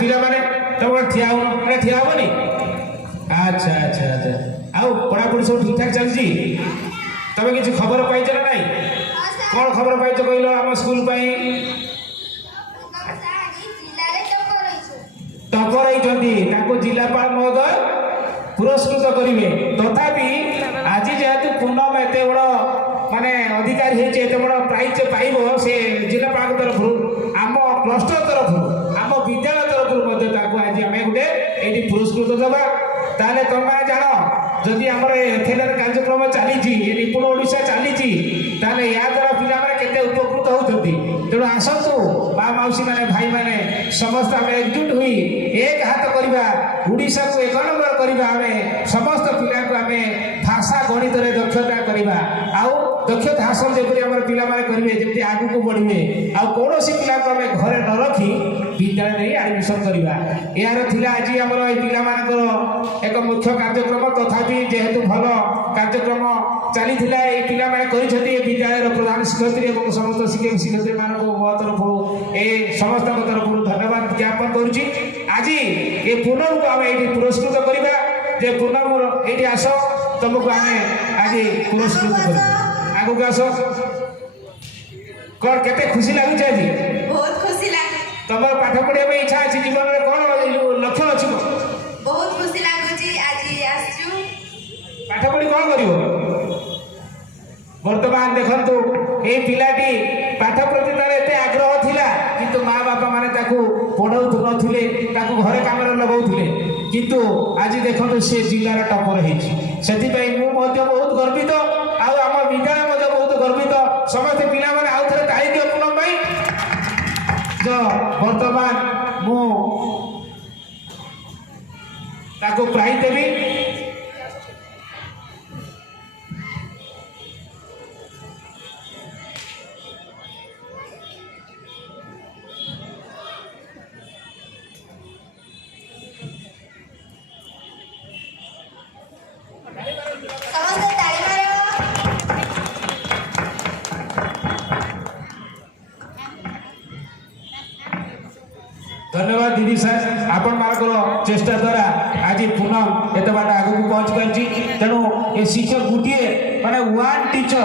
पिला माने तुम ठिया हो अरे ठिया होनी अच्छा अच्छा अच्छा आउ पढ़ापढ़ी सब ठीक ठाक चलती तमें किसी खबर पाइछ ना नहीं कौन खबर पाइछ कहल आम स्कूल टपर होती जिलापाल महोदय पुरस्कृत करेंगे तथापि आज जेहेतु पूनम एत बड़ माने अधिकारी होते बड़ प्राइज पाइब से जिलापाल तरफ आम क्लस्टर तरफ आम विद्यालय तरफ आज आम गोटे ये पुरस्कृत दबा ताले तुम जान जदि आम एथेलर कार्यक्रम चली निपुण ओडिशा चली या द्वारा पिला केते उपकृत होती तेणु आसतु माँ मौसी मैंने भाई मैंने समस्त आम एकजुट हुई एक हाथ करवा ओडिशा को एक नंबर करवा आम समस्त पिला को आम भाषा गणित दक्षता करवा आउ दक्षता हासिल जमी आम पिला करेंगे जमी आगू को बढ़े आउ कौन पिला को आम घरे न रखी विद्यालय नहीं आडमिशन करवा यार थिला आज आम पिला एक मुख्य कार्यक्रम तथापि जेहेतु भल कार्यक्रम चली पिला विद्यालय प्रधान शिक्षयित्री और समस्त शिक्षक शिक्षयित्री मान मो तरफ ए समस्त तरफ धन्यवाद ज्ञापन करुच्ची आज ये पूनम को आम ये पुरस्कृत करवा जे पूनम ये आस तुमको आम आज पुरस्कृत कर आगू आस कौन केते खुशी लगुच आज बहुत खुशी लगे तुम पाठ पढ़िया इच्छा अच्छी जीवन में कौन लक्ष्य अच्छी बहुत खुशी लगुच आज आसचु पाठ पढ़ी कौन कर वर्तमान देखु ये पिलाटी पाठ प्रति तार एत आग्रह थिला किंतु माँ बापा माने ताकू पढ़ाऊ नथिले ताकू घरे काम लगाउथिले किंतु आज देखु से जिलार टपर होती से बहुत गर्वित आम विद्यालय बहुत गर्वित समस्त पिला माने आउ थे ताली दियो पूनम भाई जो वर्तमान मु ताकू प्राइज देवी धन्यवाद दीदी सर आपण मानकर चेष्टा द्वारा आज पूनम एत बाट आगे पहुंच पार्टी तेणु ये शिक्षक गोटे माने वन टीचर